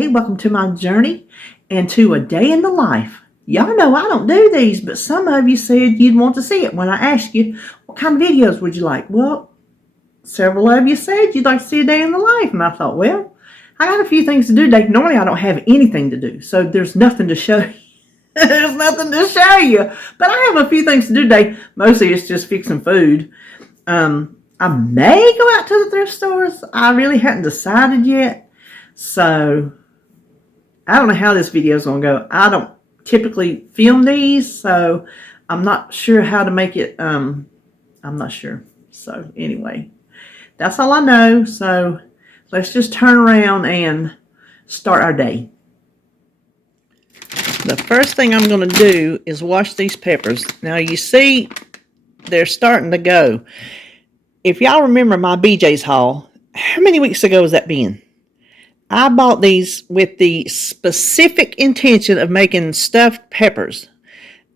Hey, welcome to my journey and to a day in the life. Y'all know I don't do these, but some of you said you'd want to see it when I asked you, what kind of videos would you like? Well, several of you said you'd like to see a day in the life, and I thought, well, I got a few things to do today. Normally I don't have anything to do, so there's nothing to show you. There's nothing to show you, but I have a few things to do today. Mostly it's just fixing food. I may go out to the thrift stores. I really hadn't decided yet. So I don't know how this video is going to go. I don't typically film these, so I'm not sure how to make it. I'm not sure. So anyway, that's all I know. So let's just turn around and start our day. The first thing I'm going to do is wash these peppers. Now you see they're starting to go. If y'all remember my BJ's haul, how many weeks ago has that been? I bought these with the specific intention of making stuffed peppers,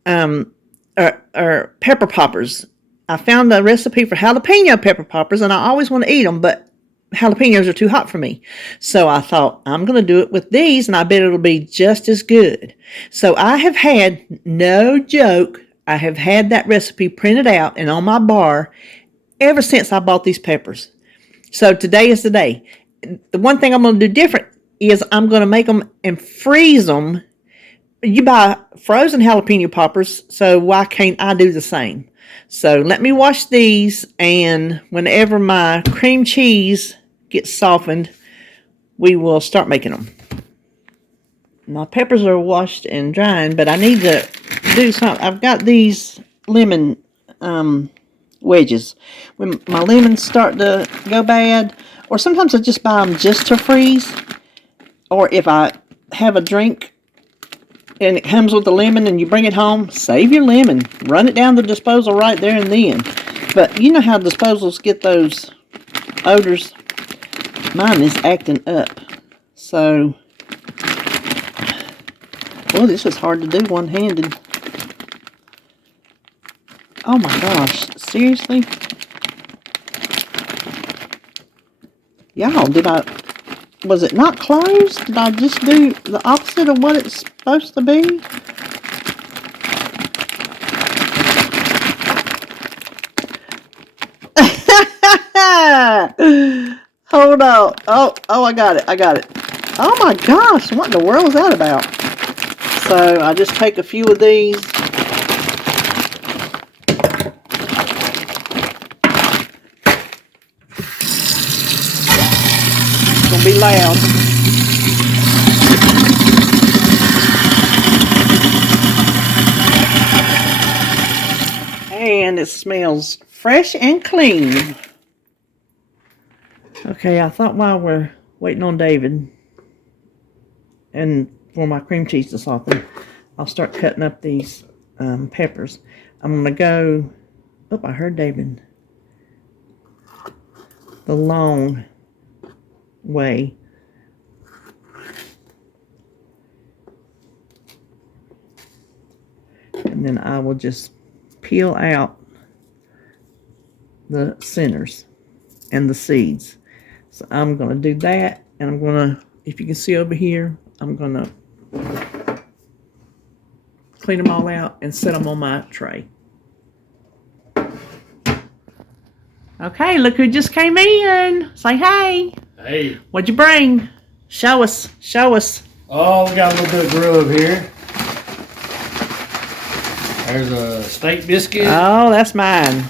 or pepper poppers. I found a recipe for jalapeno pepper poppers, and I always want to eat them, but jalapenos are too hot for me. So I thought, I'm going to do it with these, and I bet it'll be just as good. So I have had, no joke, I have had that recipe printed out and on my bar ever since I bought these peppers. So today is the day. The one thing I'm going to do different is I'm going to make them and freeze them. You buy frozen jalapeno poppers, so why can't I do the same? So let me wash these, and whenever my cream cheese gets softened, we will start making them. My peppers are washed and drying, but I need to do something. I've got these lemon wedges. When my lemons start to go bad, or sometimes I just buy them just to freeze, or if I have a drink and it comes with a lemon and you bring it home, save your lemon. Run it down the disposal right there and then. But you know how disposals get those odors? Mine is acting up. So, well, this is hard to do one-handed. Oh my gosh, seriously? Y'all, was it not closed? Did I just do the opposite of what it's supposed to be? Hold on. Oh, I got it. Oh my gosh, what in the world is that about? So I just take a few of these. It's gonna be loud. And it smells fresh and clean. Okay, I thought while we're waiting on David and for my cream cheese to soften, I'll start cutting up these peppers. I'm going to go, oh, I heard David, the long way. And then I will just peel out the centers and the seeds. So I'm going to do that, and I'm going to, if you can see over here, I'm going to clean them all out and set them on my tray. Okay, look who just came in. Say hey. Hey. What'd you bring? Show us. Oh, we got a little bit of grub here. There's a steak biscuit. Oh, that's mine.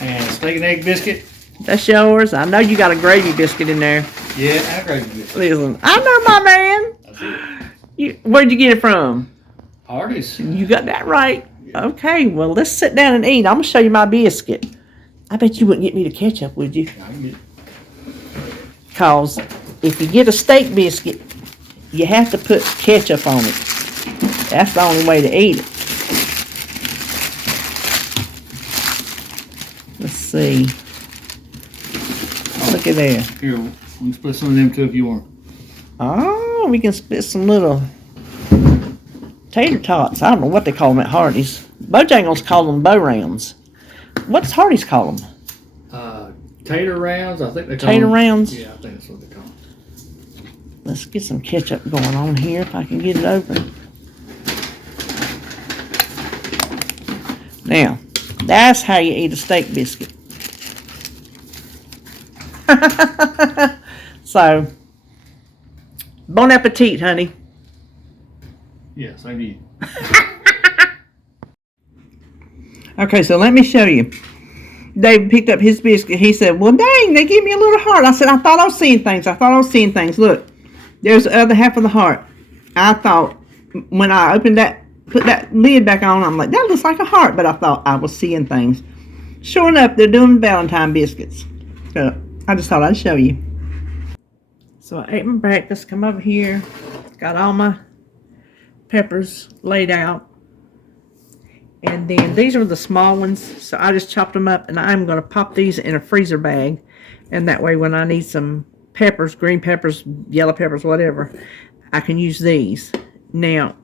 And a steak and egg biscuit. That's yours. I know you got a gravy biscuit in there. Yeah, and a gravy biscuit. Listen, I know my man. That's it. Where'd you get it from? Hardee's. You got that right. Yeah. Okay, well, let's sit down and eat. I'm going to show you my biscuit. I bet you wouldn't get me the ketchup, would you? I can get it. Because if you get a steak biscuit, you have to put ketchup on it. That's the only way to eat it. Let's see. Look at there. Here, we can split some of them too if you want. Oh, we can split some little tater tots. I don't know what they call them at Hardee's. Bojangles call them bow rounds. What's Hardee's call them? Tater rounds, I think they call Tater them. rounds? Yeah, I think that's what they call them. Let's get some ketchup going on here if I can get it open. Now, that's how you eat a steak biscuit. So, bon appetit, honey. Yes, I did. Okay, so let me show you. Dave picked up his biscuit. He said, well, dang, they give me a little heart. I said, I thought I was seeing things. Look, there's the other half of the heart. I thought, when I opened that, put that lid back on, I'm like, that looks like a heart. But I thought I was seeing things. Sure enough, they're doing Valentine biscuits. So I just thought I'd show you. So I ate my breakfast, come over here, got all my peppers laid out. And then these are the small ones, so I just chopped them up, and I'm going to pop these in a freezer bag. And that way when I need some peppers, green peppers, yellow peppers, whatever, I can use these. Now,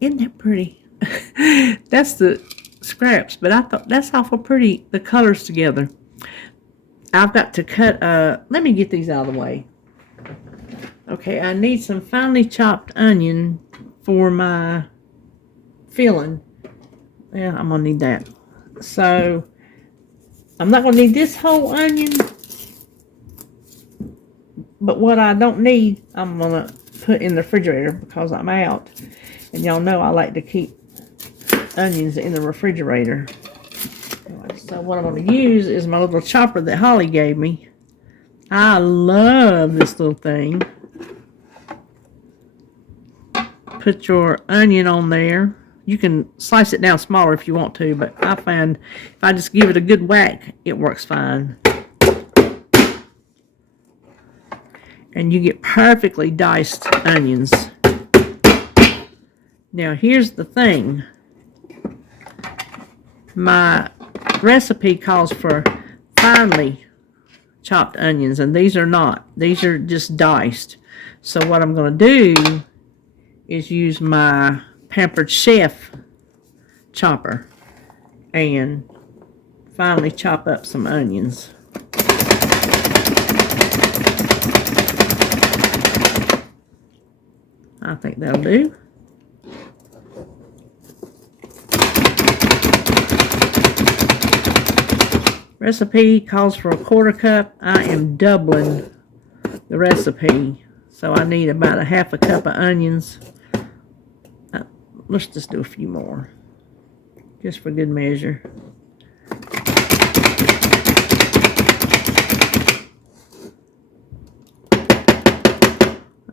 isn't that pretty? That's the scraps, but I thought that's awful pretty, the colors together. I've got to cut, let me get these out of the way. Okay, I need some finely chopped onion for my filling. Yeah, I'm going to need that. So, I'm not going to need this whole onion. But what I don't need, I'm going to put in the refrigerator because I'm out. And y'all know I like to keep onions in the refrigerator. So, what I'm going to use is my little chopper that Holly gave me. I love this little thing. Put your onion on there. You can slice it down smaller if you want to, but I find if I just give it a good whack, it works fine. And you get perfectly diced onions. Now, here's the thing. My recipe calls for finely chopped onions, and these are not. These are just diced. So what I'm going to do is use my Pampered Chef chopper and finally chop up some onions. I think that'll do. Recipe calls for 1/4 cup. I am doubling the recipe, so I need about 1/2 cup of onions. Let's just do a few more, just for good measure.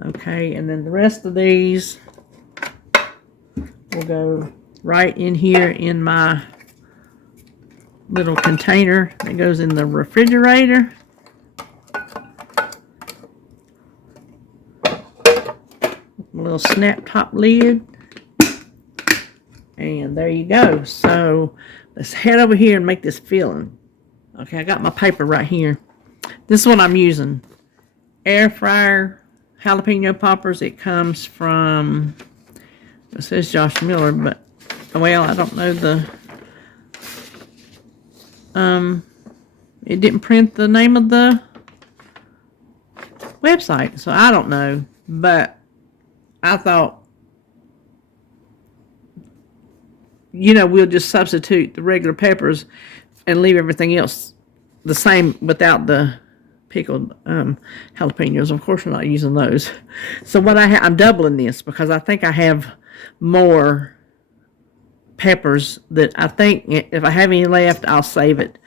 Okay, and then the rest of these will go right in here in my little container that goes in the refrigerator. A little snap top lid. And there you go. So let's head over here and make this filling. Okay, I got my paper right here. This is what I'm using. Air fryer jalapeno poppers. It comes from, it says Josh Miller, but well, I don't know the it didn't print the name of the website, so I don't know, but I thought, you know, we'll just substitute the regular peppers and leave everything else the same without the pickled jalapenos. Of course, we're not using those. So what I'm doubling this because I think I have more peppers that I think if I have any left, I'll save it.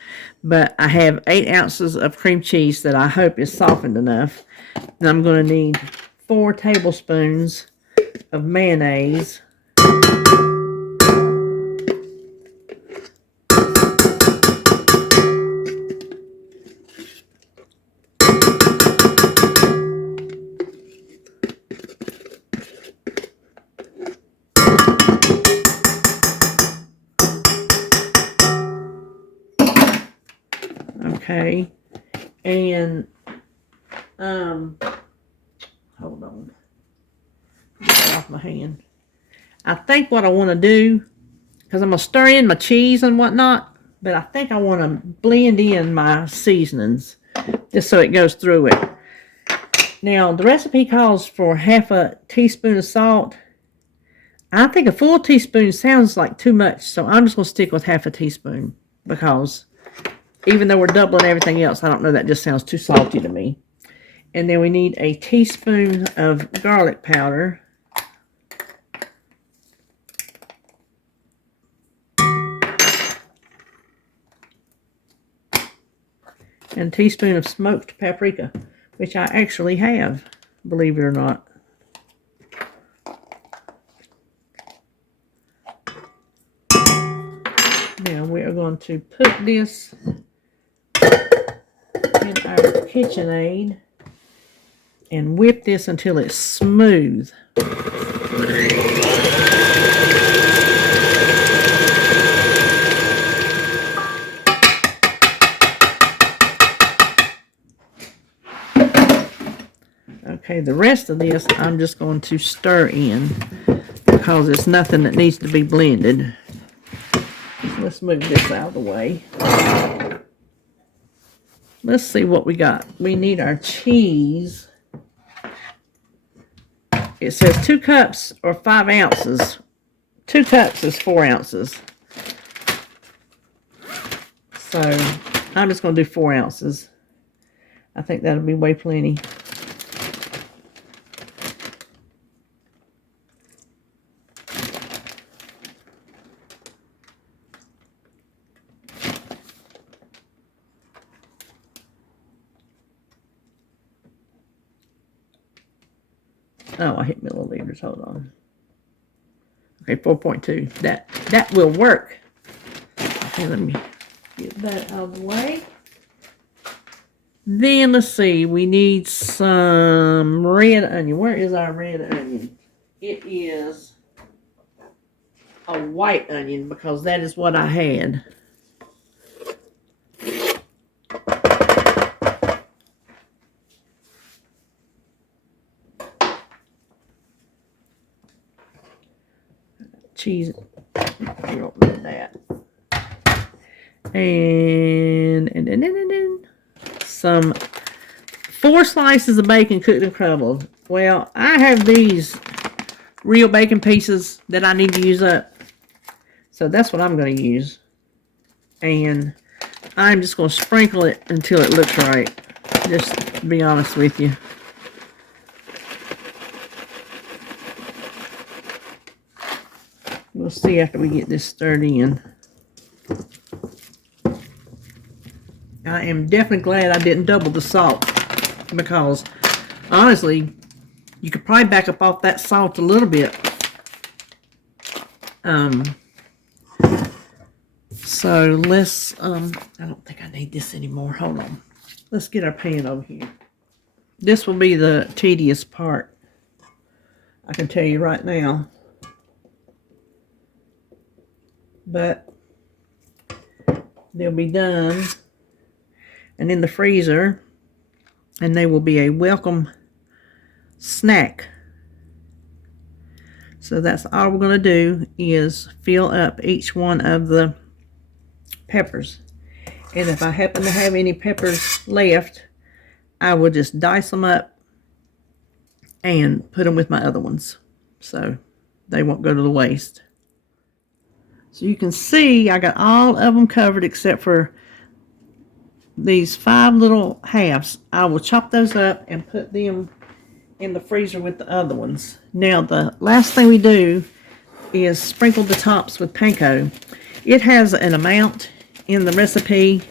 But I have 8 ounces of cream cheese that I hope is softened enough. And I'm going to need 4 tablespoons of mayonnaise. Okay, and hold on, get that off my hand. I think what I want to do, because I'm gonna stir in my cheese and whatnot, but I think I want to blend in my seasonings just so it goes through it. Now, the recipe calls for half a teaspoon of salt. I think a full teaspoon sounds like too much, so I'm just going to stick with half a teaspoon because even though we're doubling everything else, I don't know, that just sounds too salty to me. And then we need a teaspoon of garlic powder. And a teaspoon of smoked paprika, which I actually have, believe it or not. Now we are going to put this in our KitchenAid and whip this until it's smooth. Okay, the rest of this I'm just going to stir in because it's nothing that needs to be blended. So let's move this out of the way. Let's see what we got. We need our cheese. It says 2 cups or 5 ounces. 2 cups is 4 ounces. So I'm just going to do 4 ounces. I think that'll be way plenty. Oh, I hit milliliters. Hold on. Okay, 4.2. That will work. Okay, let me get that out of the way. Then let's see. We need some red onion. Where is our red onion? It is a white onion because that is what I had. Cheese. We don't need that. And some 4 slices of bacon cooked and crumbled. Well, I have these real bacon pieces that I need to use up. So that's what I'm going to use. And I'm just going to sprinkle it until it looks right. Just to be honest with you. We'll see after we get this stirred in. I am definitely glad I didn't double the salt because honestly, you could probably back up off that salt a little bit. So let's, I don't think I need this anymore. Hold on. Let's get our pan over here. This will be the tedious part. I can tell you right now. But they'll be done and in the freezer, and they will be a welcome snack. So that's all we're going to do is fill up each one of the peppers. And if I happen to have any peppers left, I will just dice them up and put them with my other ones. So they won't go to the waste. So you can see I got all of them covered except for these 5 little halves. I will chop those up and put them in the freezer with the other ones. Now the last thing we do is sprinkle the tops with panko. It has an amount in the recipe,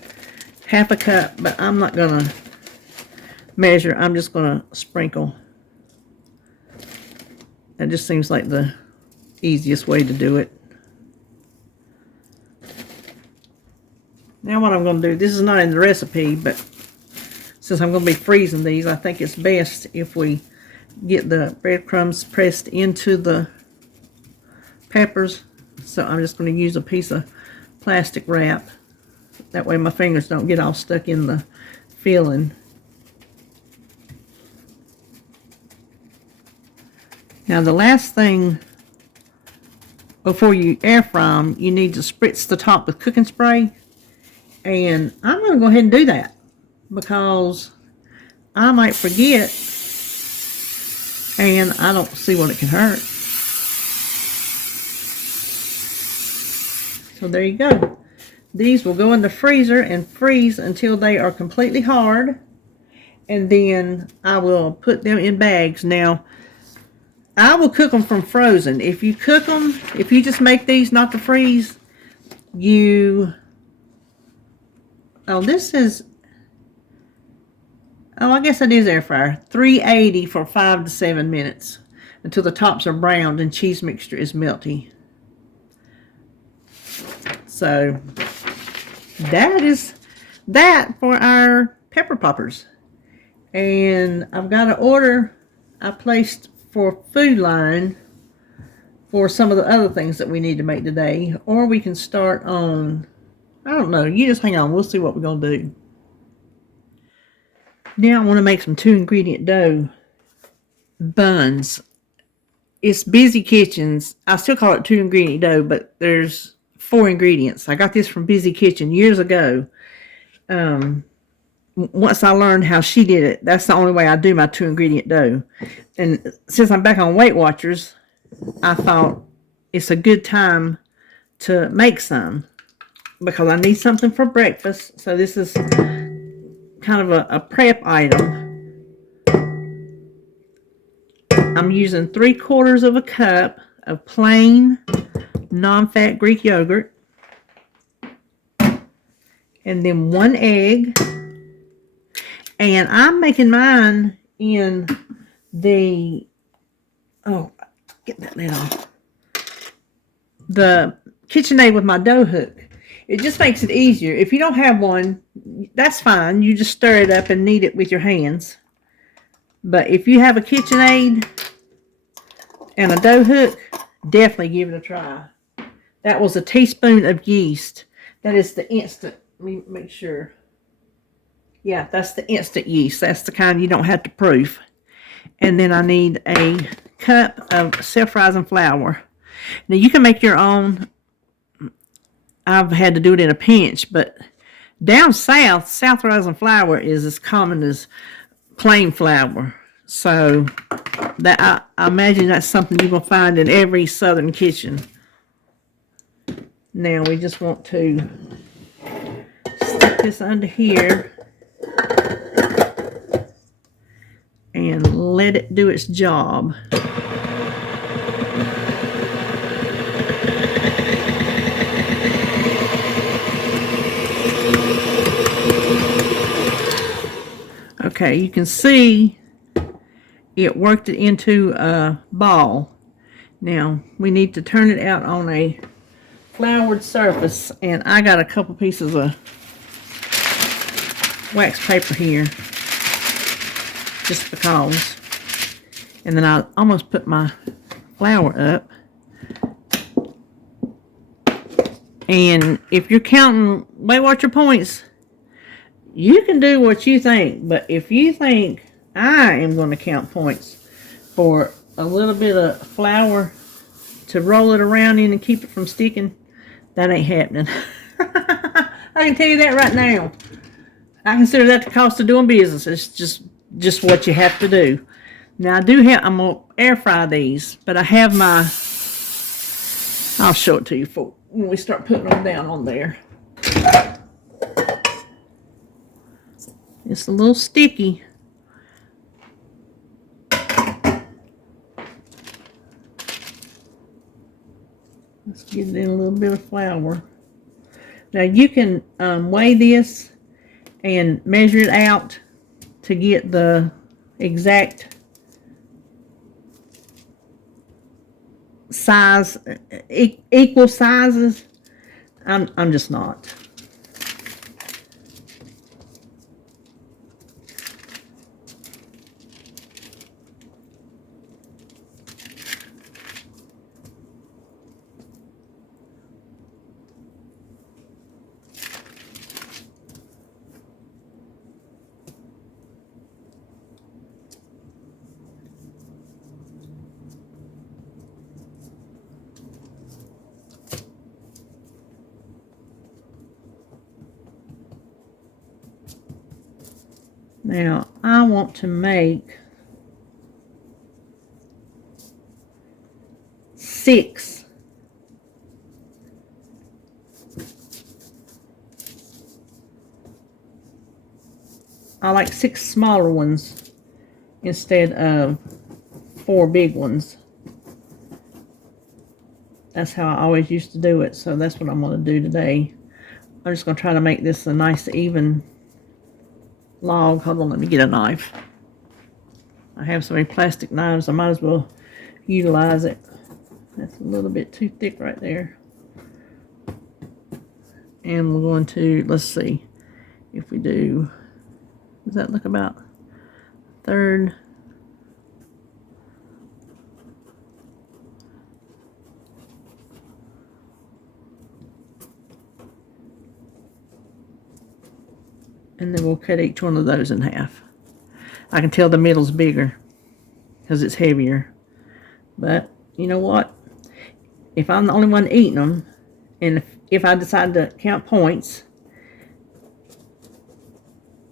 half a cup, but I'm not going to measure. I'm just going to sprinkle. That just seems like the easiest way to do it. Now what I'm going to do, this is not in the recipe, but since I'm going to be freezing these, I think it's best if we get the breadcrumbs pressed into the peppers. So I'm just going to use a piece of plastic wrap. That way my fingers don't get all stuck in the filling. Now the last thing before you air fry them, you need to spritz the top with cooking spray. And I'm going to go ahead and do that because I might forget And I don't see what it can hurt. So there you go. These will go in the freezer and freeze until they are completely hard. And then I will put them in bags. Now, I will cook them from frozen. If you cook them, if you just make these not to freeze, oh, this is, oh, I guess it is air fryer. 380 for 5 to 7 minutes until the tops are browned and cheese mixture is melty. So that is that for our pepper poppers. And I've got an order I placed for Food Line for some of the other things that we need to make today. Or we can start on, I don't know, you just hang on, we'll see what we're going to do. Now I want to make some 2-ingredient dough buns. It's Busy Kitchens. I still call it 2-ingredient dough, but there's 4 ingredients. I got this from Busy Kitchen years ago. Once I learned how she did it, that's the only way I do my 2-ingredient dough. And since I'm back on Weight Watchers, I thought it's a good time to make some because I need something for breakfast. So this is kind of a prep item. I'm using 3/4 of a cup of plain non-fat Greek yogurt, and then 1 egg. And I'm making mine in the, oh, get that lid off, the KitchenAid with my dough hook. It just makes it easier. If you don't have one, that's fine. You just stir it up and knead it with your hands. But if you have a KitchenAid and a dough hook, definitely give it a try. That was a teaspoon of yeast. That is the instant. Let me make sure. Yeah, that's the instant yeast. That's the kind you don't have to proof. And then I need a cup of self-rising flour. Now you can make your own. I've had to do it in a pinch, but down south, self-rising flour is as common as plain flour. So that I imagine that's something you're going to find in every southern kitchen. Now we just want to stick this under here and let it do its job. Okay, you can see it worked it into a ball. Now we need to turn it out on a floured surface, and I got a couple pieces of wax paper here just because. And then I almost put my flour up. And if you're counting Weight Watcher points, you can do what you think. But if you think I am going to count points for a little bit of flour to roll it around in and keep it from sticking, that ain't happening. I can tell you that right now. I consider that the cost of doing business. It's just what you have to do. Now I do have, I'm gonna air fry these, but I have my, I'll show it to you when we start putting them down on there. It's a little sticky. Let's get it in a little bit of flour. Now you can weigh this and measure it out to get the exact size, equal sizes. I'm just not. Now, I want to make 6. I like 6 smaller ones instead of 4 big ones. That's how I always used to do it, so that's what I'm going to do today. I'm just going to try to make this a nice even log. Hold on, let me get a knife. I have so many plastic knives, I might as well utilize it. That's a little bit too thick right there. And we're going to, let's see, if we do, does that look about 1/3? And then we'll cut each one of those in half. I can tell the middle's bigger because it's heavier. But you know what? If I'm the only one eating them, and if I decide to count points,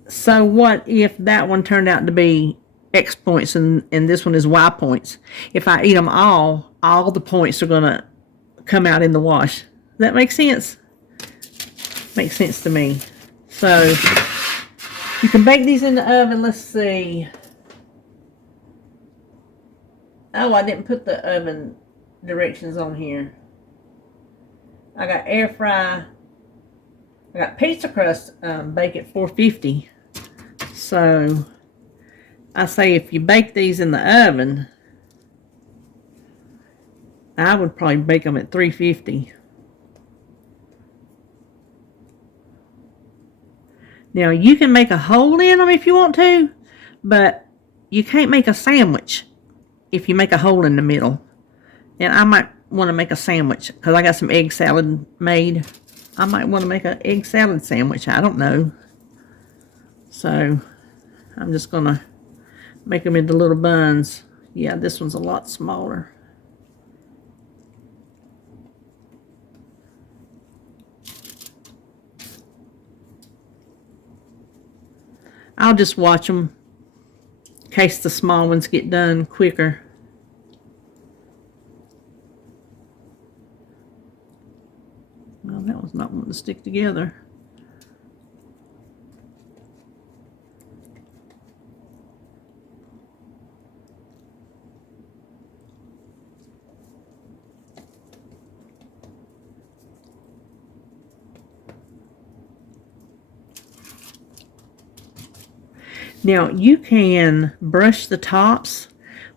so what if that one turned out to be X points and this one is Y points? If I eat them all the points are going to come out in the wash. Does that make sense? Makes sense to me. So you can bake these in the oven. Let's see. Oh, I didn't put the oven directions on here. I got air fry. I got pizza crust bake at 450. So I say if you bake these in the oven, I would probably bake them at 350. Now you can make a hole in them if you want to, but you can't make a sandwich if you make a hole in the middle. And I might want to make a sandwich because I got some egg salad made. I might want to make an egg salad sandwich. I don't know. So I'm just going to make them into little buns. Yeah, this one's a lot smaller. I'll just watch them in case the small ones get done quicker. Well, that was not wanting to stick together. Now, you can brush the tops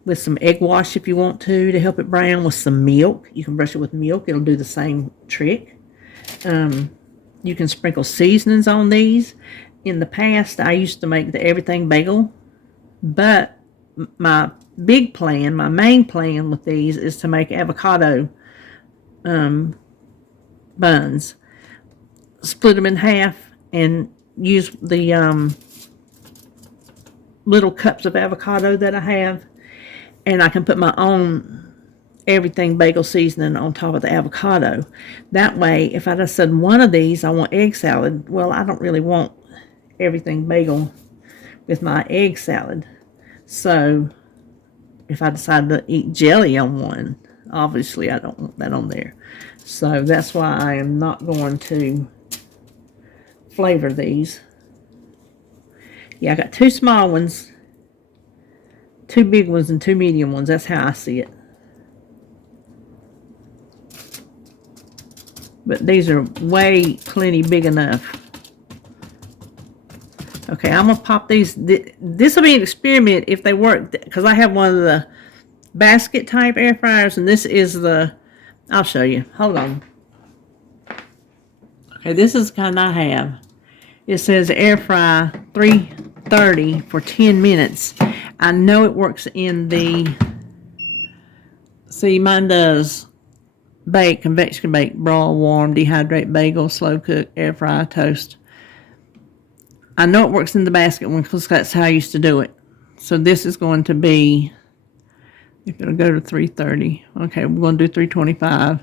with some egg wash if you want to help it brown with some milk. You can brush it with milk. It'll do the same trick. You can sprinkle seasonings on these. In the past, I used to make the everything bagel, but my main plan with these is to make avocado buns. Split them in half and use the little cups of avocado that I have, and I can put my own everything bagel seasoning on top of the avocado. That way, if I just said one of these I want egg salad, well, I don't really want everything bagel with my egg salad. So if I decide to eat jelly on one, obviously I don't want that on there. So that's why I am not going to flavor these. Yeah, I got 2 small ones, 2 big ones, and 2 medium ones. That's how I see it. But these are plenty big enough. Okay, I'm going to pop these. This will be an experiment if they work, because I have one of the basket type air fryers, and this is the, I'll show you. Hold on. Okay, this is the kind I have. It says air fry 330 for 10 minutes. I know it works in the, see, mine does bake, convection bake, broil, warm, dehydrate, bagel, slow cook, air fry, toast. I know it works in the basket one because that's how I used to do it. So this is going to be, if it'll go to 330. Okay, we're going to do 325.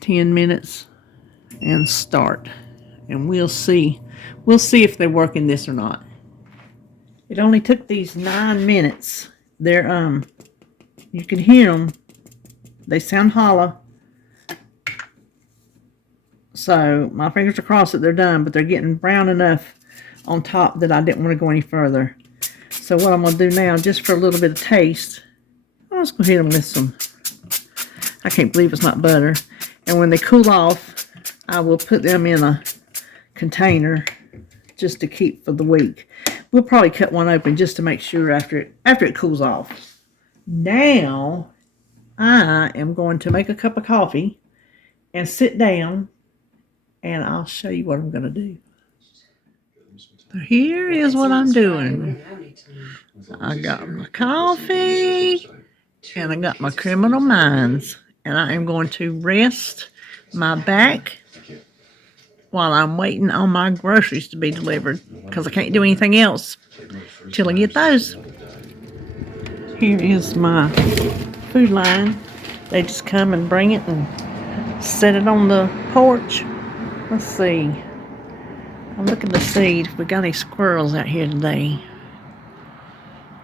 10 minutes and start. And we'll see. We'll see if they work in this or not. It only took these 9 minutes. They're you can hear them They sound hollow. So my fingers are crossed that they're done, but they're getting brown enough on top that I didn't want to go any further. So what I'm going to do now, just for a little bit of taste, I'm just going to hit them with some, I can't believe it's not butter. And when they cool off, I will put them in a container just to keep for the week. We'll probably cut one open just to make sure after it cools off. Now, I am going to make a cup of coffee and sit down, and I'll show you what I'm going to do. So here is what I'm doing. I got my coffee, and I got my Criminal Minds, and I am going to rest my back while I'm waiting on my groceries to be delivered, because I can't do anything else till I get those. Here is my food line. They just come and bring it and set it on the porch. Let's see. I'm looking to see if we got any squirrels out here today.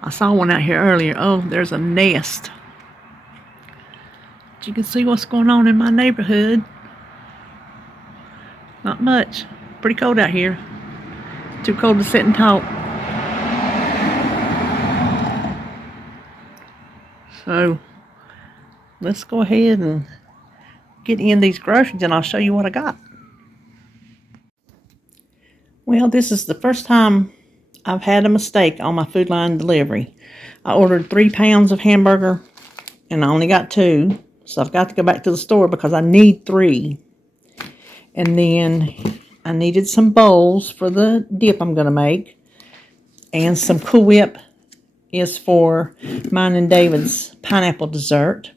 I saw one out here earlier. Oh, there's a nest. But you can see what's going on in my neighborhood. Not much. Pretty cold out here. Too cold to sit and talk. So, let's go ahead and get in these groceries and I'll show you what I got. Well, this is the first time I've had a mistake on my food line delivery. I ordered 3 pounds of hamburger and I only got 2. So I've got to go back to the store because I need 3. And then I needed some bowls for the dip I'm going to make. And some Cool Whip is for mine and David's pineapple dessert.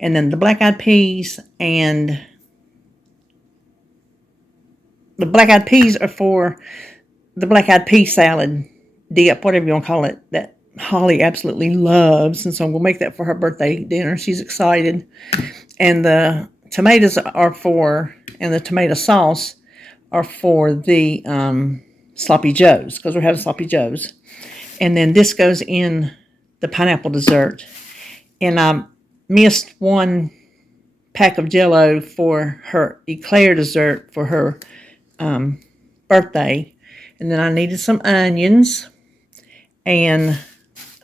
And then the black-eyed peas and the black-eyed peas are for the Blackeyed Pea Salad dip, whatever you want to call it, that Holly absolutely loves. And so I'm going to make that for her birthday dinner. She's excited. And the tomatoes are for, and the tomato sauce are for the Sloppy Joes, because we're having Sloppy Joes. And then this goes in the pineapple dessert. And I missed 1 pack of Jell-O for her Eclair dessert for her birthday. And then I needed some onions, and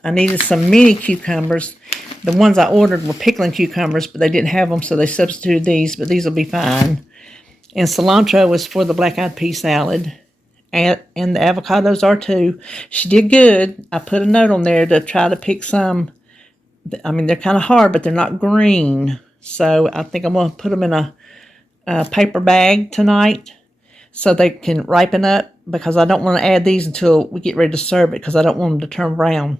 I needed some mini cucumbers. The ones I ordered were pickling cucumbers, but they didn't have them, so they substituted these, but these will be fine. And cilantro was for the black-eyed pea salad, and the avocados are too. She did good. I put a note on there to try to pick some. I mean, they're kind of hard, but they're not green. So I think I'm going to put them in a paper bag tonight so they can ripen up, because I don't want to add these until we get ready to serve it, because I don't want them to turn brown.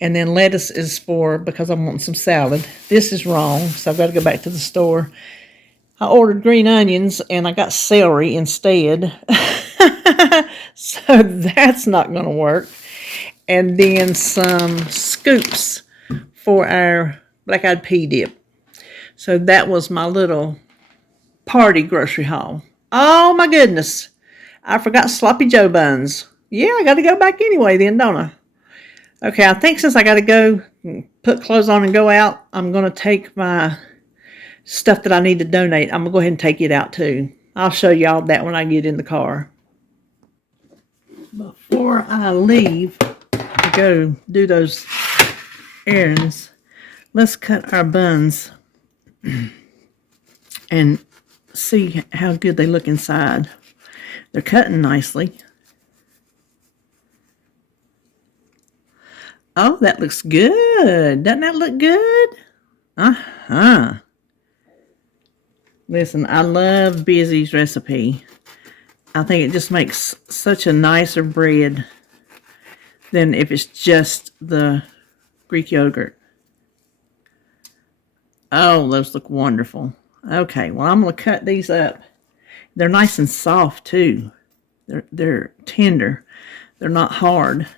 And then lettuce is for, because I'm wanting some salad. This is wrong, so I've got to go back to the store. I ordered green onions, and I got celery instead. So that's not going to work. And then some scoops for our black-eyed pea dip. So that was my little party grocery haul. Oh my goodness. I forgot Sloppy Joe buns. Yeah, I got to go back anyway then, don't I? Okay, I think since I got to go put clothes on and go out, I'm going to take my stuff that I need to donate. I'm going to go ahead and take it out too. I'll show y'all that when I get in the car. Before I leave to go do those errands, let's cut our buns and see how good they look inside. They're cutting nicely. Oh, that looks good. Doesn't that look good? Uh-huh. Listen, I love Busy's recipe. I think it just makes such a nicer bread than if it's just the Greek yogurt. Oh, those look wonderful. Okay, well, I'm going to cut these up. They're nice and soft, too. They're tender. They're not hard.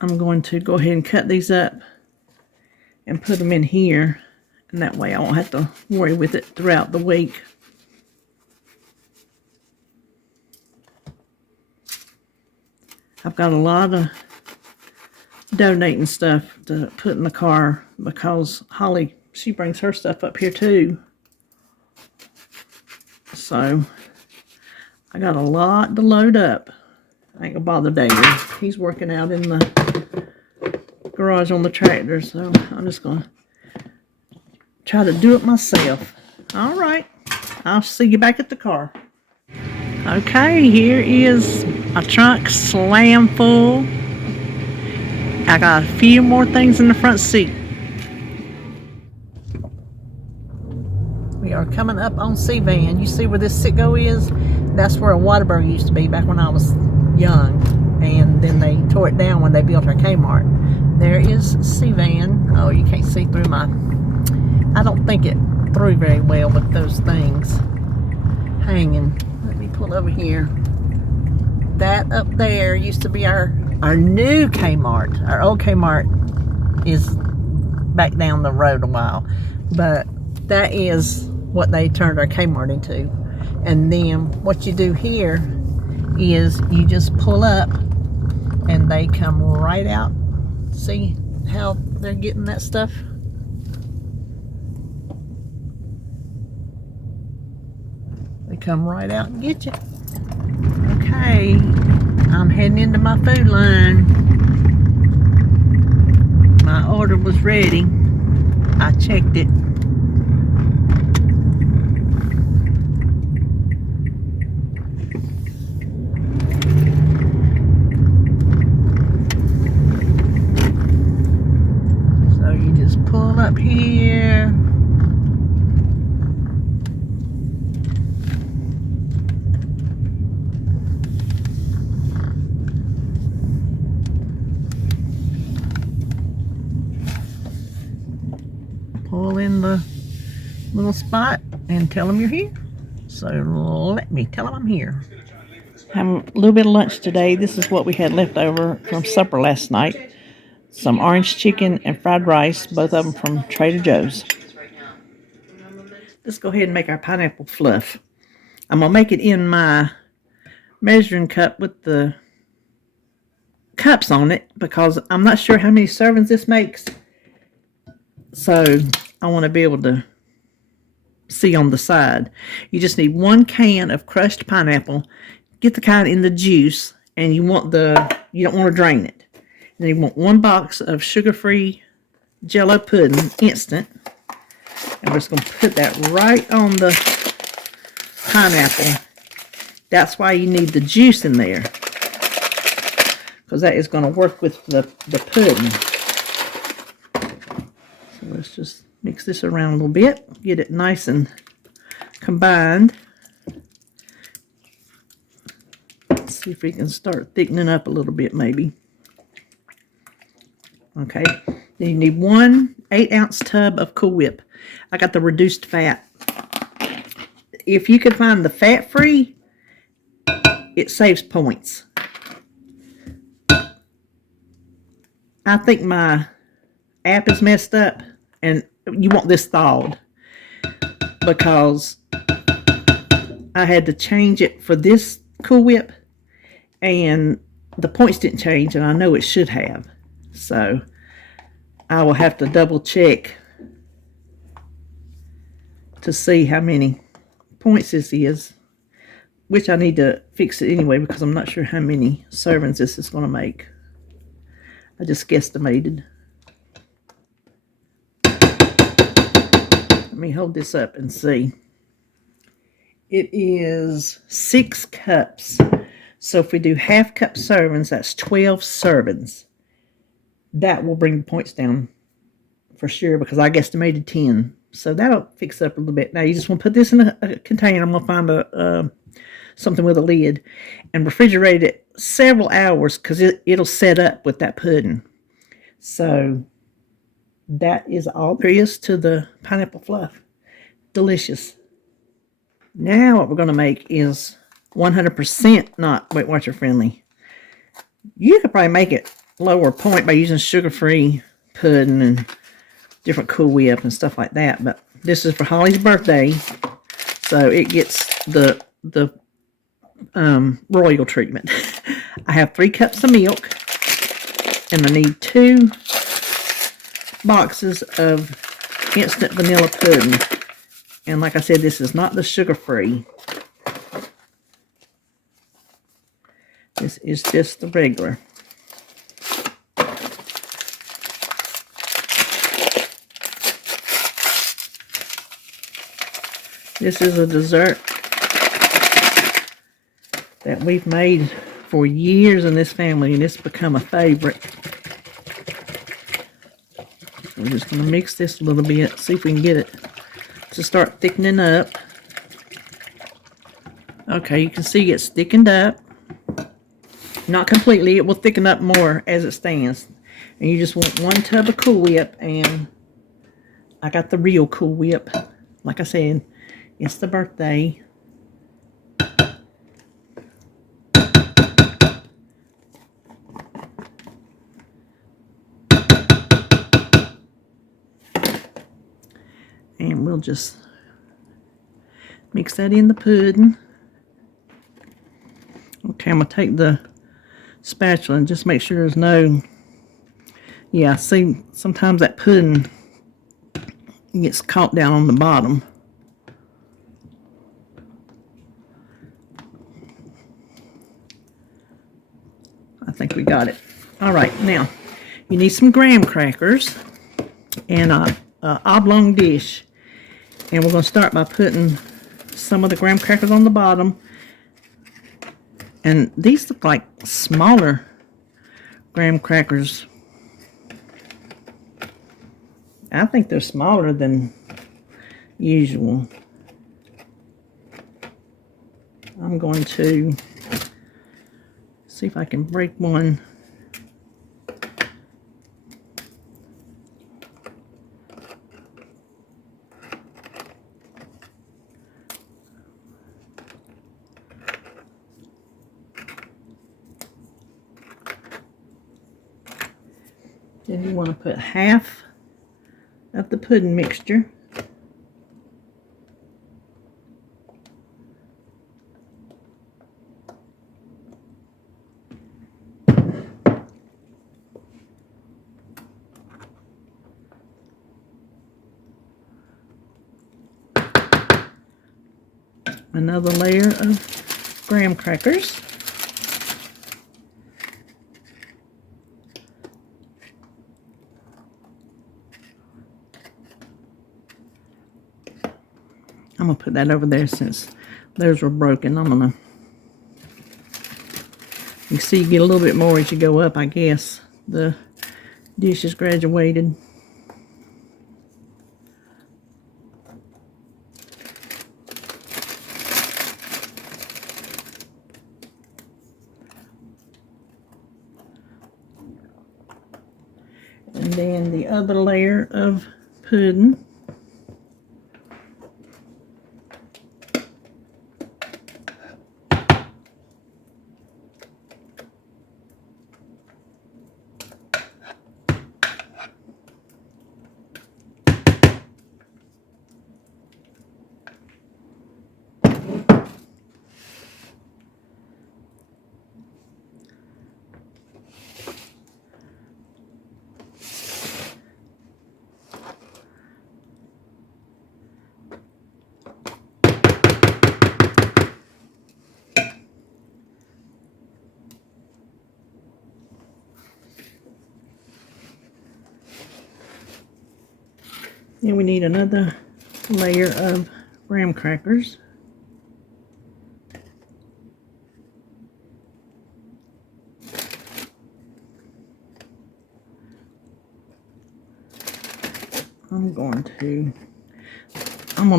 I'm going to go ahead and cut these up and put them in here. And that way I won't have to worry with it throughout the week. I've got a lot donating stuff to put in the car because Holly, she brings her stuff up here too. So I got a lot to load up. I ain't gonna bother David. He's working out in the garage on the tractor, so I'm just gonna try to do it myself. All right, I'll see you back at the car. Okay, here is a trunk slam full. I got a few more things in the front seat. We are coming up on C-Van. You see where this Sitco is? That's where a Whataburger used to be back when I was young. And then they tore it down when they built our Kmart. There is C-Van. Oh, you can't see through my... I don't think it through very well with those things hanging. Let me pull over here. That up there used to be our new Kmart. Our old Kmart is back down the road a while. But that is what they turned our Kmart into. And then what you do here is you just pull up and they come right out. See how they're getting that stuff? They come right out and get you. Okay, I'm heading into my food line. My order was ready. I checked it. Pull up here. Pull in the little spot and tell them you're here. So let me tell them I'm here. Having a little bit of lunch today. This is what we had left over from supper last night. Some orange chicken and fried rice, both of them from Trader Joe's. Let's go ahead and make our pineapple fluff. I'm going to make it in my measuring cup with the cups on it because I'm not sure how many servings this makes. So I want to be able to see on the side. You just need 1 can of crushed pineapple. Get the kind in the juice, and you don't want to drain it. Then you want 1 box of sugar-free Jell-O pudding, instant. And we're just going to put that right on the pineapple. That's why you need the juice in there, because that is going to work with the pudding. So let's just mix this around a little bit, get it nice and combined. Let's see if we can start thickening up a little bit maybe. Okay, then you need 1 8-ounce tub of Cool Whip. I got the reduced fat. If you could find the fat-free, it saves points. I think my app is messed up, and you want this thawed because I had to change it for this Cool Whip, and the points didn't change, and I know it should have. So I will have to double check to see how many points this is, which I need to fix it anyway because I'm not sure how many servings this is going to make. I just guesstimated. Let me hold this up and see. It is 6 cups. So if we do half-cup servings, that's 12 servings. That will bring the points down for sure because I guesstimated 10. So that'll fix it up a little bit. Now you just want to put this in a container. I'm going to find something with a lid and refrigerate it several hours because it'll set up with that pudding. So that is all there is to the pineapple fluff. Delicious. Now what we're going to make is 100% not Weight Watcher friendly. You could probably make it lower point by using sugar-free pudding and different Cool Whip and stuff like that, but this is for Holly's birthday, so it gets the royal treatment. I have 3 cups of milk, And I need 2 boxes of instant vanilla pudding. And like I said, this is not the sugar-free. This is just the regular. This is a dessert that we've made for years in this family, and it's become a favorite. We're just going to mix this a little bit, see if we can get it to start thickening up. Okay, you can see it's thickened up. Not completely, it will thicken up more as it stands. And you just want 1 tub of Cool Whip, and I got the real Cool Whip. Like I said, it's the birthday. And we'll just mix that in the pudding. Okay, I'm going to take the spatula and just make sure there's no... Yeah, see, sometimes that pudding gets caught down on the bottom. I think we got it. All right, now, you need some graham crackers and an oblong dish. And we're going to start by putting some of the graham crackers on the bottom. And these look like smaller graham crackers. I think they're smaller than usual. I'm going to see if I can break one. Then you want to put half of the pudding mixture. Another layer of graham crackers. I'm going to put that over there since those were broken. You see you get a little bit more as you go up, I guess. The dish is graduated. And then the other layer of pudding. Then we need another layer of graham crackers. I'm going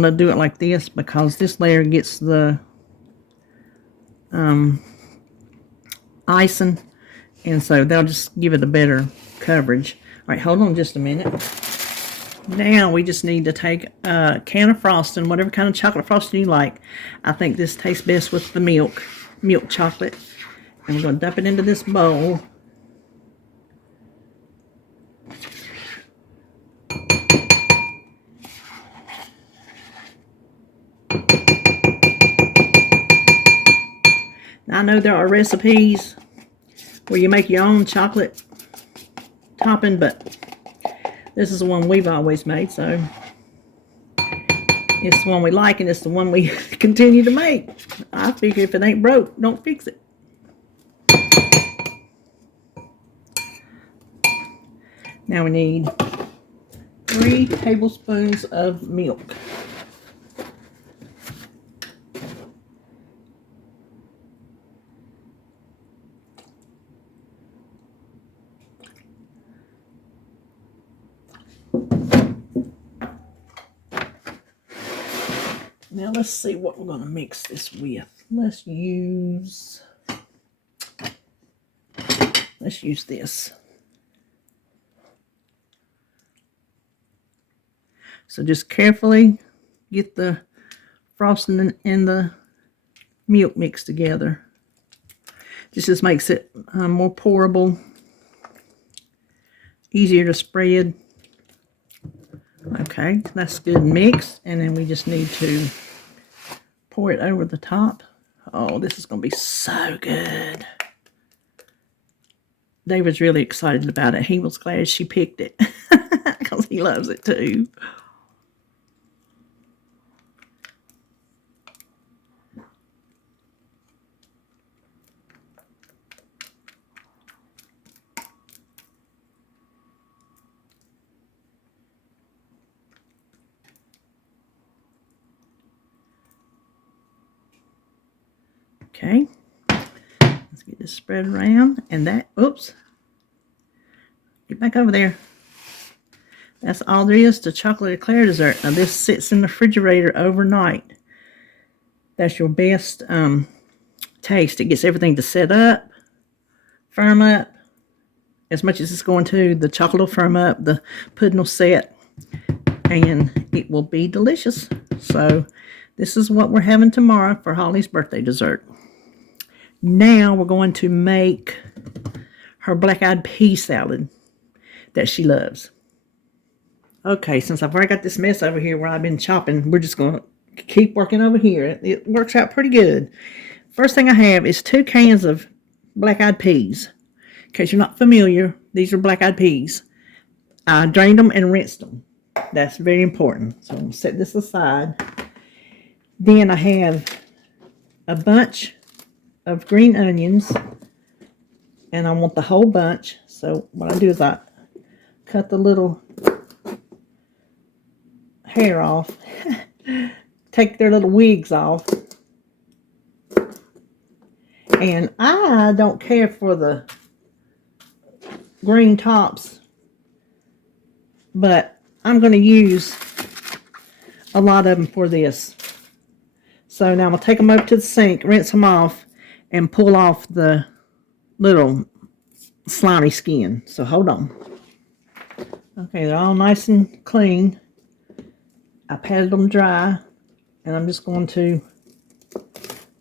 to do it like this because this layer gets the icing, and so they'll just give it a better coverage. All right, hold on just a minute. Now we just need to take a can of frosting, whatever kind of chocolate frosting you like. I think this tastes best with the milk chocolate. And we're going to dump it into this bowl. Now, I know there are recipes where you make your own chocolate topping, but this is the one we've always made, so it's the one we like, and it's the one we continue to make. I figure if it ain't broke, don't fix it. Now we need 3 tablespoons of milk. Now let's see what we're going to mix this with. Let's use this. So just carefully get the frosting and the milk mixed together. This just makes it more pourable, easier to spread. Okay, that's good mix, and then we just need to pour it over the top. Oh, this is going to be so good. David's really excited about it. He was glad she picked it because he loves it too. Okay, let's get this spread around, and that, oops, get back over there. That's all there is to chocolate eclair dessert. Now this sits in the refrigerator overnight. That's your best taste. It gets everything to set up, firm up, as much as it's going to. The chocolate will firm up, the pudding will set, and it will be delicious. So this is what we're having tomorrow for Holly's birthday dessert. Now we're going to make her black-eyed pea salad that she loves. Okay, since I've already got this mess over here where I've been chopping, we're just going to keep working over here. It works out pretty good. First thing I have is 2 cans of black-eyed peas. In case you're not familiar, these are black-eyed peas. I drained them and rinsed them. That's very important. So I'm going to set this aside. Then I have a bunch of green onions, and I want the whole bunch. So what I do is I cut the little hair off, take their little wigs off, and I don't care for the green tops, but I'm going to use a lot of them for this. So now I'm going to take them over to the sink, rinse them off, and pull off the little slimy skin. So hold on. Okay, they're all nice and clean. I patted them dry, and I'm just going to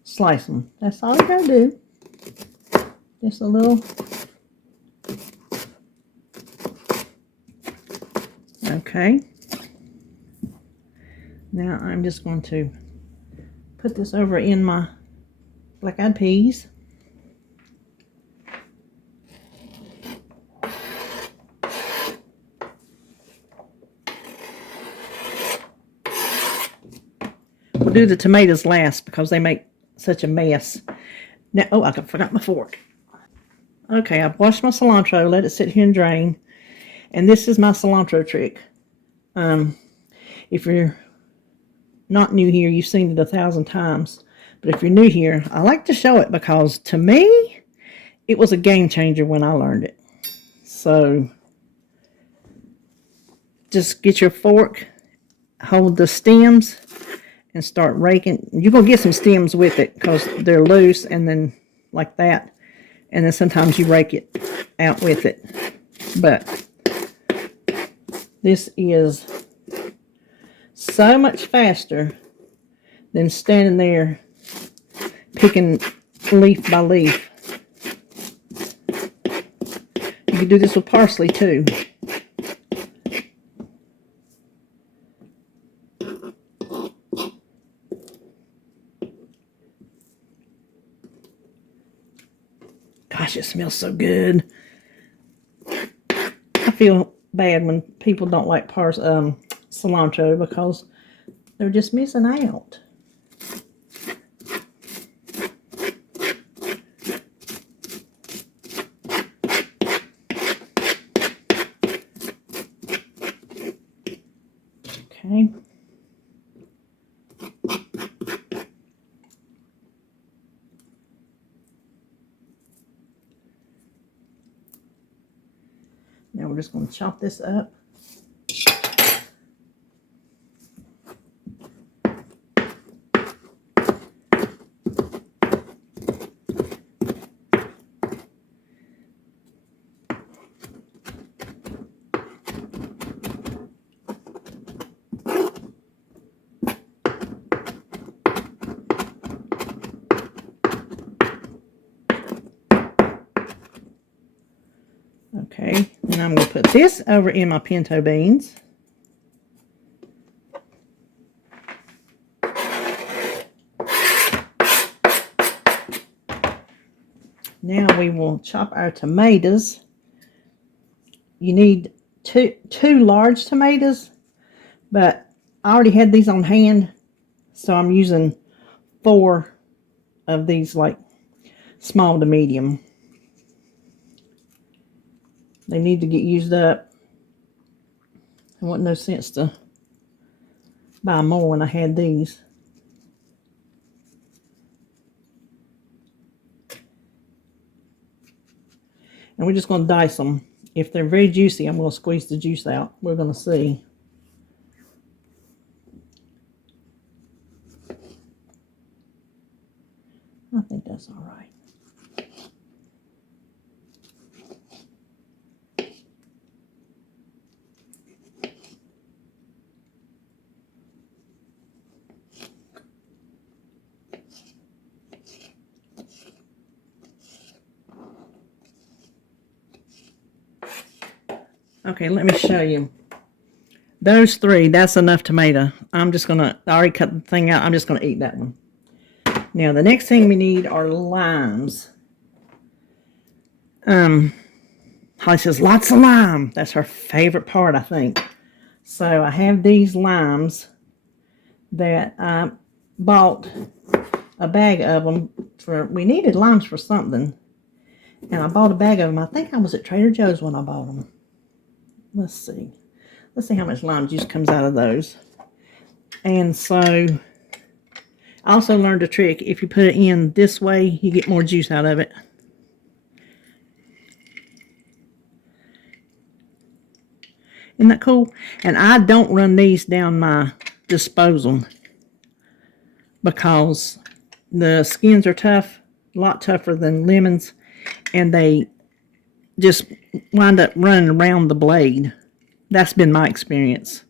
slice them. That's all I gotta do. Just a little. Okay. Now I'm just going to put this over in my black-eyed peas. We'll do the tomatoes last because they make such a mess. Now, oh, I forgot my fork. Okay, I've washed my cilantro, let it sit here and drain. And this is my cilantro trick. If you're not new here, you've seen it 1,000 times. But if you're new here, I like to show it because to me, it was a game changer when I learned it. So just get your fork, hold the stems, and start raking. You're going to get some stems with it because they're loose, and then like that. And then sometimes you rake it out with it. But this is so much faster than standing there picking leaf by leaf. You can do this with parsley too. Gosh, it smells so good. feel bad when people don't like cilantro because they're just missing out. Okay. Now we're just going to chop this up. Okay, and I'm going to put this over in my pinto beans. Now we will chop our tomatoes. You need two large tomatoes, but I already had these on hand, so I'm using 4 of these, like small to medium. They need to get used up. It wasn't no sense to buy more when I had these. And we're just going to dice them. If they're very juicy, I'm going to squeeze the juice out. We're going to see. I think that's all right. Okay, let me show you. Those 3, that's enough tomato. I'm just going to, I already cut the thing out. I'm just going to eat that one. Now, the next thing we need are limes. Holly says, lots of lime. That's her favorite part, I think. So, I have these limes that I bought a bag of them for, we needed limes for something. And I bought a bag of them. I think I was at Trader Joe's when I bought them. Let's see. Let's see how much lime juice comes out of those. And so, I also learned a trick. If you put it in this way, you get more juice out of it. Isn't that cool? And I don't run these down my disposal because the skins are tough, a lot tougher than lemons, and they just wind up running around the blade. That's been my experience.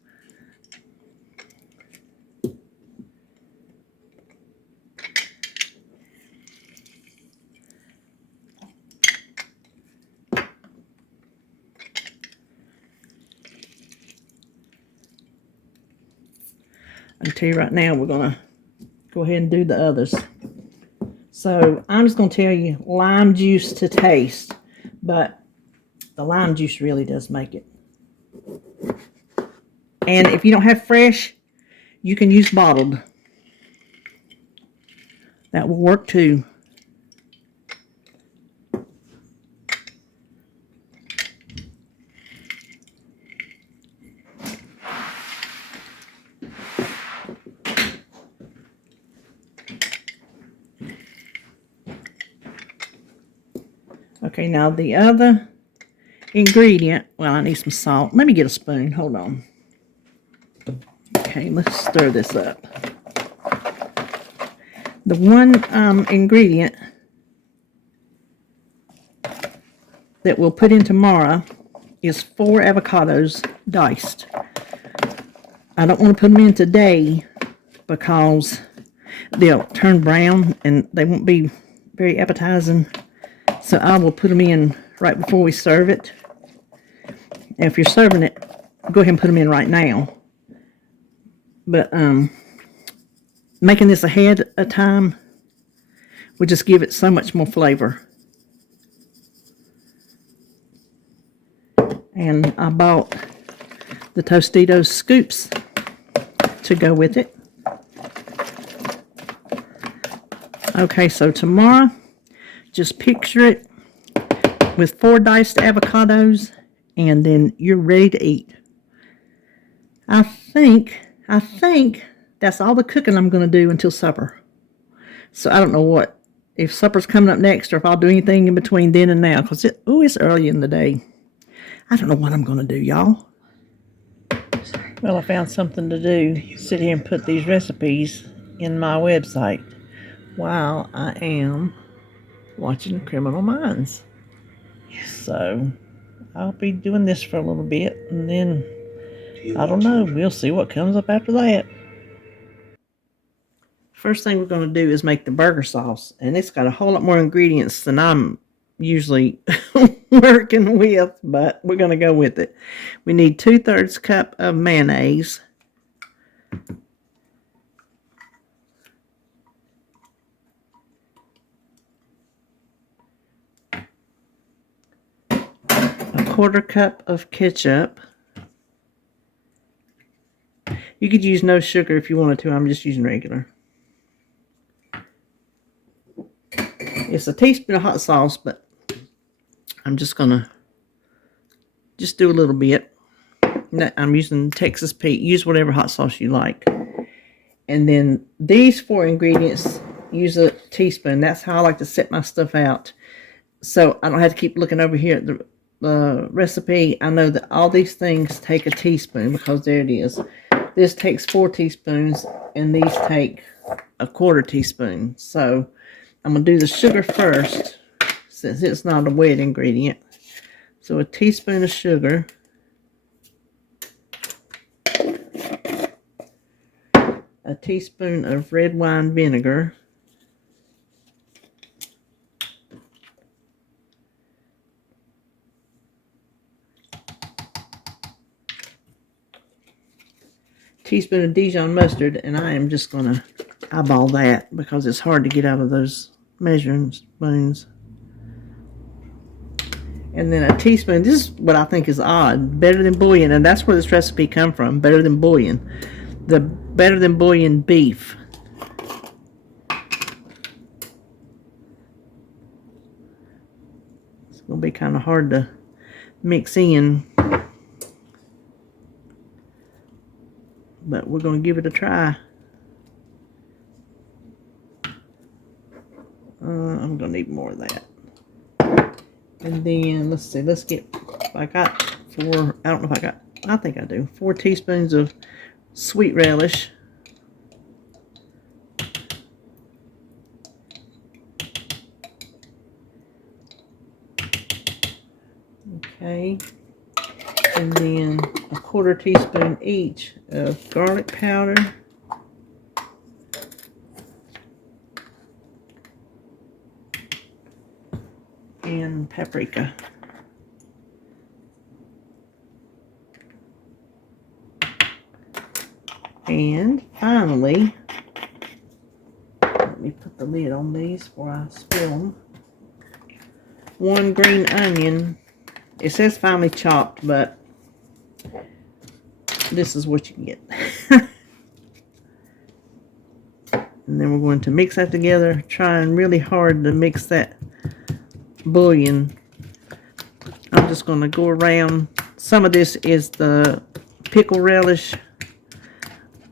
I tell you right now, we're going to go ahead and do the others. So I'm just going to tell you lime juice to taste, but the lime juice really does make it. And if you don't have fresh, you can use bottled. That will work too. Okay, now the other ingredient, well, I need some salt. Let me get a spoon. Hold on. Okay, let's stir this up. The one ingredient that we'll put in tomorrow is 4 avocados diced. I don't want to put them in today because they'll turn brown and they won't be very appetizing. So I will put them in right before we serve it. And if you're serving it, go ahead and put them in right now. But making this ahead of time will just give it so much more flavor. And I bought the Tostitos scoops to go with it. Okay, so tomorrow, just picture it with 4 diced avocados, and then you're ready to eat. I think that's all the cooking I'm going to do until supper. So I don't know if supper's coming up next or if I'll do anything in between then and now, because it's early in the day. I don't know what I'm going to do, y'all. Well, I found something to do. Sit here and put these recipes in my website while I am watching Criminal Minds. So I'll be doing this for a little bit, and then I don't know. We'll see what comes up after that. First thing we're going to do is make the burger sauce, and it's got a whole lot more ingredients than I'm usually working with, but we're going to go with it. We need 2/3 cup of mayonnaise, a 1/4 cup of ketchup. You could use no sugar if you wanted to. I'm just using regular. It's a teaspoon of hot sauce, but I'm just gonna do a little bit. I'm using Texas Pete. Use whatever hot sauce you like. And then these 4 ingredients, use a teaspoon. That's how I like to set my stuff out. So I don't have to keep looking over here at the recipe. I know that all these things take a teaspoon, because there it is. This takes 4 teaspoons, and these take a 1/4 teaspoon. So I'm going to do the sugar first, since it's not a wet ingredient. So a teaspoon of sugar. A teaspoon of red wine vinegar. Teaspoon of Dijon mustard, and I am just going to eyeball that because it's hard to get out of those measuring spoons. And then a teaspoon, this is what I think is odd, better than bouillon, and that's where this recipe come from, better than bouillon. The better than bouillon beef. It's going to be kind of hard to mix in, but we're going to give it a try. I'm going to need more of that. And then, let's see, I got 4, I don't know if I think I do, 4 teaspoons of sweet relish. Okay. And then a 1/4 teaspoon each of garlic powder. And paprika. And finally, let me put the lid on these before I spill them. 1 green onion. It says finely chopped, but this is what you get. And then we're going to mix that together, trying really hard to mix that bouillon. I'm just going to go around. Some of this is the pickle relish,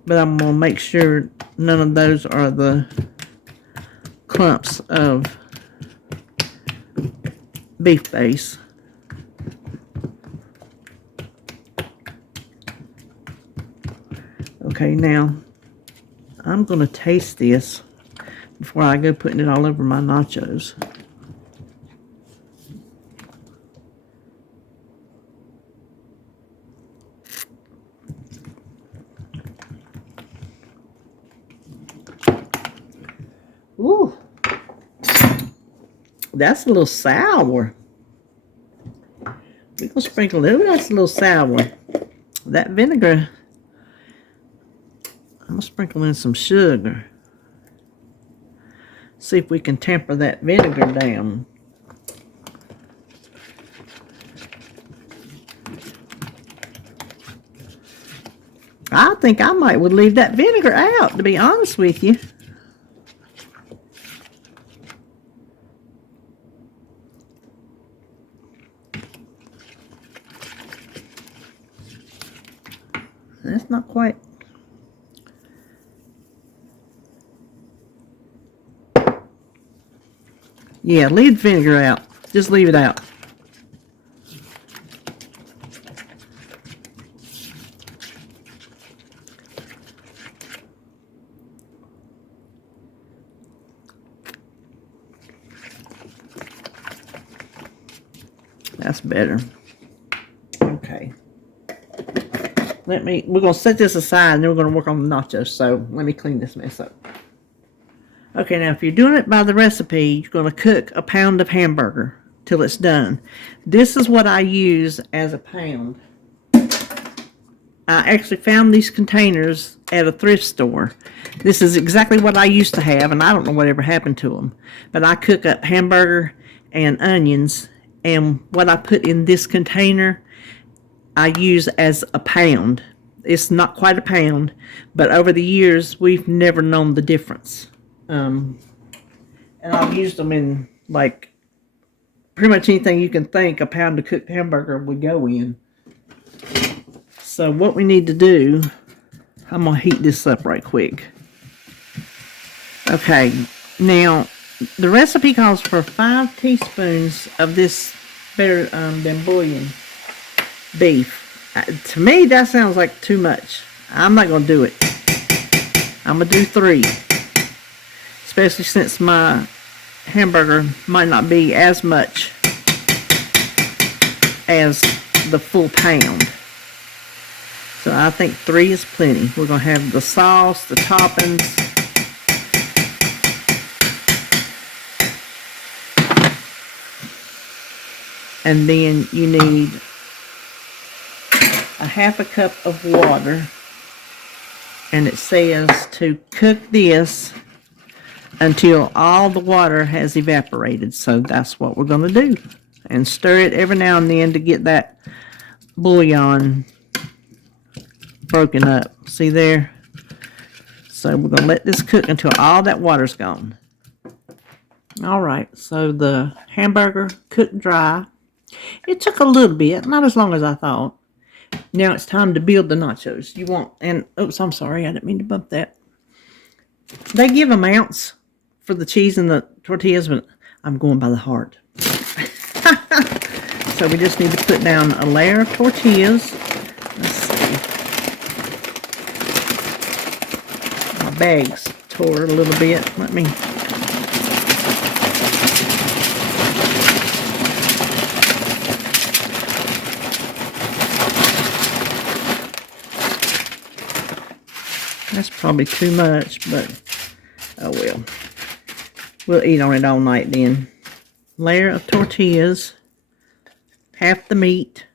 but I'm going to make sure none of those are the clumps of beef base. Okay, now I'm going to taste this before I go putting it all over my nachos. Ooh, that's a little sour. We're going to sprinkle it. That's a little sour. That vinegar, I'm going to sprinkle in some sugar. See if we can temper that vinegar down. I think I might would leave that vinegar out, to be honest with you. That's not quite. Yeah, leave the vinegar out. Just leave it out. That's better. Okay. We're going to set this aside and then we're going to work on the nachos. So let me clean this mess up. Okay, now if you're doing it by the recipe, you're going to cook a pound of hamburger till it's done. This is what I use as a pound. I actually found these containers at a thrift store. This is exactly what I used to have, and I don't know whatever happened to them. But I cook up hamburger and onions, and what I put in this container, I use as a pound. It's not quite a pound, but over the years, we've never known the difference. And I've used them in, like, pretty much anything you can think a pound of cooked hamburger would go in. So what we need to do, I'm going to heat this up right quick. Okay, now the recipe calls for 5 teaspoons of this better than bouillon beef. To me, that sounds like too much. I'm not going to do it. I'm going to do 3. Especially since my hamburger might not be as much as the full pound. So I think 3 is plenty. We're going to have the sauce, the toppings. And then you need a half a cup of water. And it says to cook this until all the water has evaporated. So that's what we're going to do. And stir it every now and then to get that bouillon broken up. See there? So we're going to let this cook until all that water's gone. Alright, so the hamburger cooked dry. It took a little bit, not as long as I thought. Now it's time to build the nachos. You want, and oops, I'm sorry, I didn't mean to bump that. They give amounts for the cheese and the tortillas, but I'm going by the heart. So we just need to put down a layer of tortillas. Let's see. My bag's tore a little bit. Let me. That's probably too much, but oh well. We'll eat on it all night then. Layer of tortillas. Half the meat.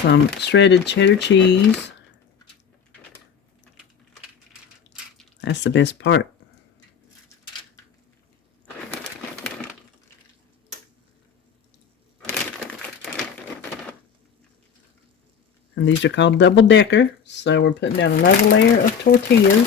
Some shredded cheddar cheese. That's the best part. And these are called double decker. So we're putting down another layer of tortillas.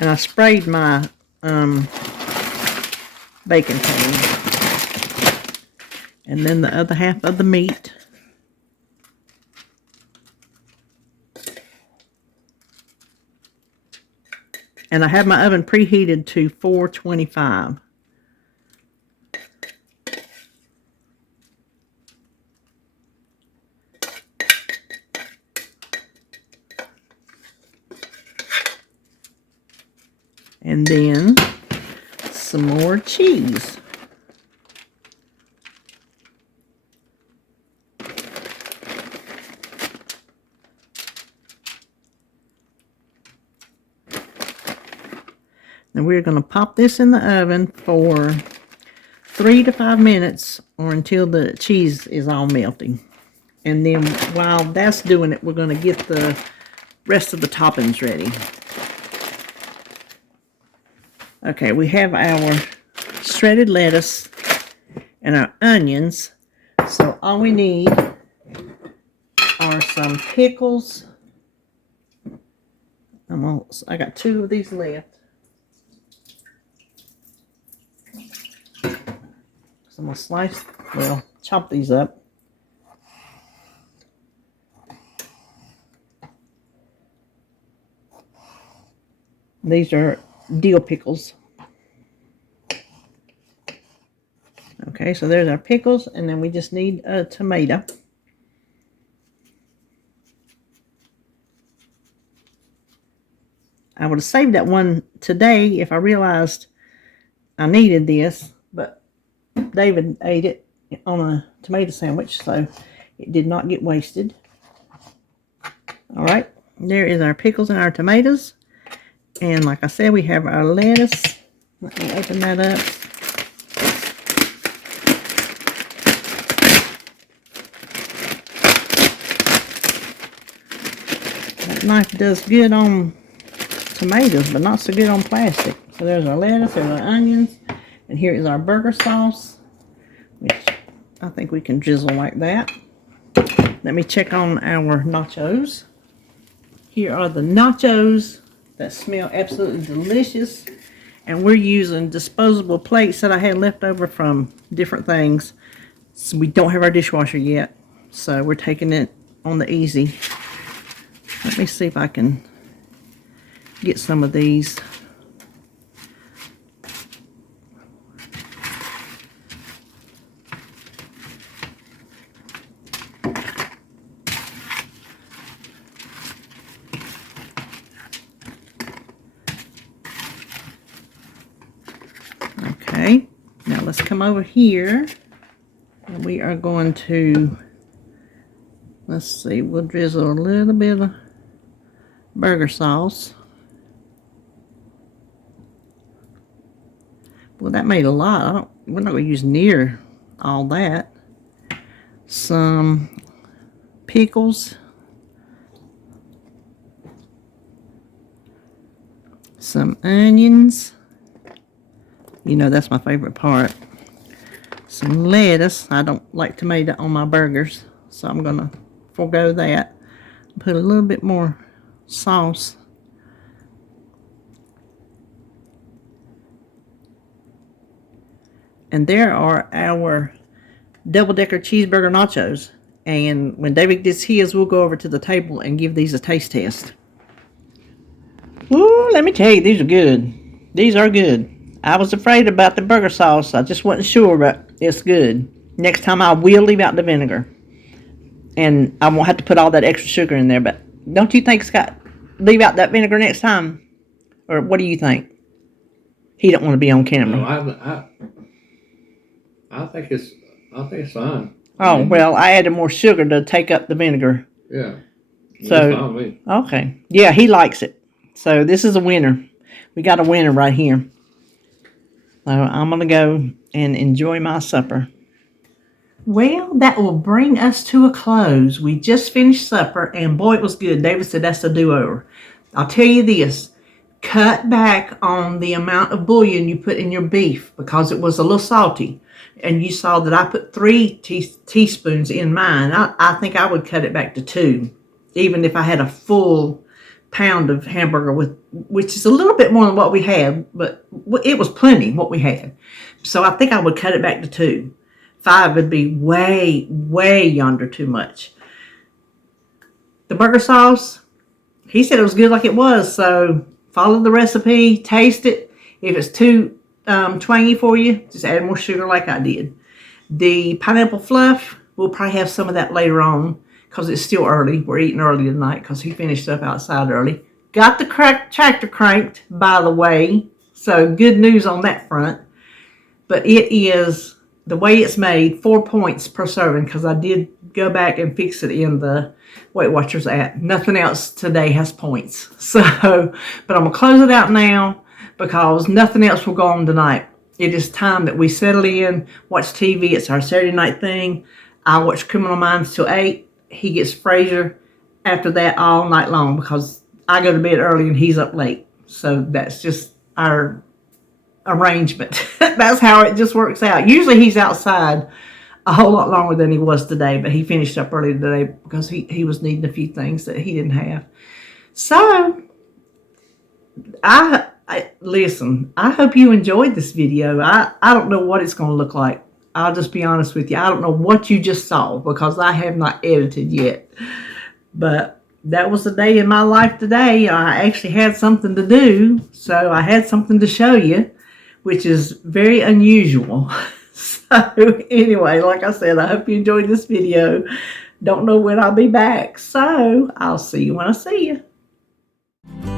And I sprayed my bacon can. And then the other half of the meat. And I have my oven preheated to 425. And then some more cheese. And we're going to pop this in the oven for 3 to 5 minutes or until the cheese is all melting. And then while that's doing it, we're going to get the rest of the toppings ready. Okay, we have our shredded lettuce and our onions. So all we need are some pickles. I got 2 of these left. So I'm going to chop these up. These are dill pickles. Okay, so there's our pickles, and then we just need a tomato. I would have saved that one today if I realized I needed this, but David ate it on a tomato sandwich, so it did not get wasted. All right, there is our pickles and our tomatoes. And like I said, we have our lettuce. Let me open that up. That knife does good on tomatoes, but not so good on plastic. So there's our lettuce, there's our onions, and here is our burger sauce, which I think we can drizzle like that. Let me check on our nachos. Here are the nachos that smell absolutely delicious, and we're using disposable plates that I had left over from different things. So we don't have our dishwasher yet, so we're taking it on the easy. Let me see if I can get some of these. Okay, now let's come over here, and we are going to, let's see, we'll drizzle a little bit of burger sauce. Well, that made a lot. We're not going to use near all that. Some pickles. Some onions. You know, that's my favorite part. Some lettuce. I don't like tomato on my burgers, so I'm going to forego that. Put a little bit more sauce. And there are our double-decker cheeseburger nachos. And when David gets his, we'll go over to the table and give these a taste test. Ooh, let me tell you, these are good. These are good. I was afraid about the burger sauce. I just wasn't sure, but it's good. Next time I will leave out the vinegar. And I won't have to put all that extra sugar in there. But don't you think, Scott, leave out that vinegar next time? Or what do you think? He don't want to be on camera. No, I think it's fine. Oh, well, I added more sugar to take up the vinegar. Yeah. So, it's fine with me. Okay. Yeah, he likes it. So this is a winner. We got a winner right here. So I'm going to go and enjoy my supper. Well, that will bring us to a close. We just finished supper, and boy, it was good. David said that's a do-over. I'll tell you this. Cut back on the amount of bouillon you put in your beef because it was a little salty. And you saw that I put 3 teaspoons in mine. I think I would cut it back to 2, even if I had a full pound of hamburger, which is a little bit more than what we had, but it was plenty what we had. So I think I would cut it back to 2. 5 would be way, way yonder too much. The burger sauce, he said it was good like it was, so follow the recipe, taste it. If it's too twangy for you, just add more sugar like I did. The pineapple fluff, we'll probably have some of that later on because it's still early. We're eating early tonight because he finished up outside early. Got the tractor cranked, by the way, so good news on that front. But it is, the way it's made, 4 points per serving because I did go back and fix it in the Weight Watchers app. Nothing else today has points. So, but I'm going to close it out now because nothing else will go on tonight. it is time that we settle in, watch TV. It's our Saturday night thing. I watch Criminal Minds till 8. He gets Frasier after that all night long because I go to bed early and he's up late. So that's just our arrangement. That's how it just works out. Usually he's outside a whole lot longer than he was today, but he finished up early today because he was needing a few things that he didn't have. So I listen, I hope you enjoyed this video. I don't know what it's going to look like. I'll just be honest with you. I don't know what you just saw because I have not edited yet. But that was the day in my life today. I actually had something to do, so I had something to show you, which is very unusual. So anyway, like I said, I hope you enjoyed this video. Don't know when I'll be back, so I'll see you when I see you.